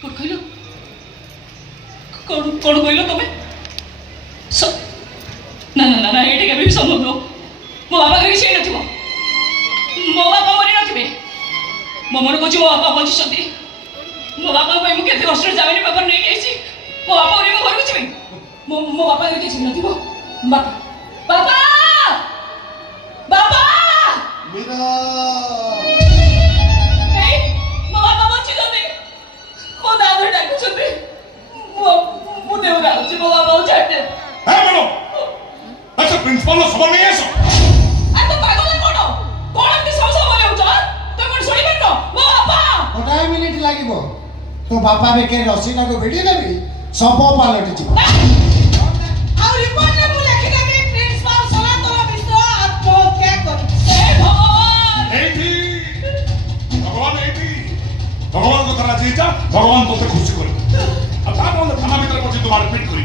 कौन कहलो कौन कहलो तुम्हें ना ना ना ना ये केबे भी संभव नो मो बाबा के किसी नथिबो मो बाबा मरि नथिबे मो मन को मो बाबा बंचिसंती मो बाबा को मु केते कष्ट जामिनी पेपर नै केछि मो बाबा मरि मो घर को छिबे मो बाबा के किसी नथिबो बाबा बाबा बाबा मीरा ए मो बाबा बंचिसंती मो दादा डाकुछंती मो देव गाउछि मो बाबा उठाते ए मनो अच्छा प्रिंसिपल खबर नहीं आसो आ तो पागल कोन कोन एमती समस्या बोले उठ तो कोन सुनिबे न मो बाबा गोटाए मिनिट लागिबो तो बापा बेके रसीटा को भिडी देबी सब पालटी जीव आ रिपोर्ट रे मु लिखि देबी प्रिंसिपल सनातन मिश्र आत्महत्या कर ए भगवान एठी भगवान एठी भगवान को तरा जीता भगवान तोते खुशी करे अब ता कोन थाना भीतर पछी तुम्हारे पिट करी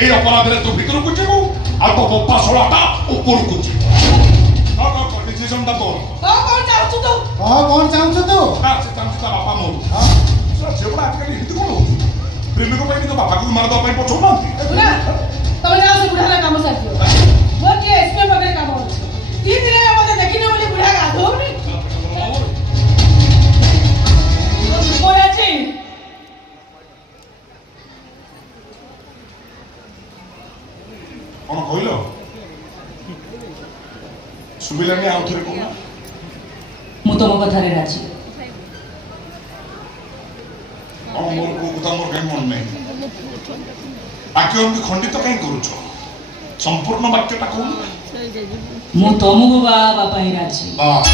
এই অপরাধে তো ভিতরକୁ ଯିବୁ ଆଉ ତ ବୋପା ଶଳାଟା ଉପରକୁ ଯିବୁ କଣ ଡିସିସନଟା ତୋର कौन चाहछु तो कौन चाहछु तू ନା ସେ ଚାହୁଁଛି ତା ବାପା ମରୁ ଝିଅଗୁଡ଼ା ଆଜିକାଲି ଏମିତି କଣ ହଉଛି ପ୍ରେମିକ ପାଇଁ ତ ବାପାକୁ ମାରିଦେବା ପାଇଁ ପଛଉନାହାନ୍ତି बुढ़ा तमे जाओ से बुढ़ा ना काम साथ दियो मोर के एसपी पाखरे काम होछि 3 दिन रे मते देखिने बोली बुढ़ा गाधोनी मोराची କଣ କହିଲ ସୁବିଲାନି ଆଉ ଥରେ କହୁନା ମୁଁ ତମ କଥାରେ ରାଜି କଣ ମୋର କୋଉ କଥା ମୋର କାହିଁ ମନେ ନାହିଁ ବାକ୍ୟ ଏମିତି ଖଣ୍ଡିତ କାହିଁ କରୁଛ ସମ୍ପୂର୍ଣ୍ଣ ବାକ୍ୟଟା କହୁନ ମୁଁ ତମକୁ ବାବା ପାଇଁ ରାଜି ବାସ୍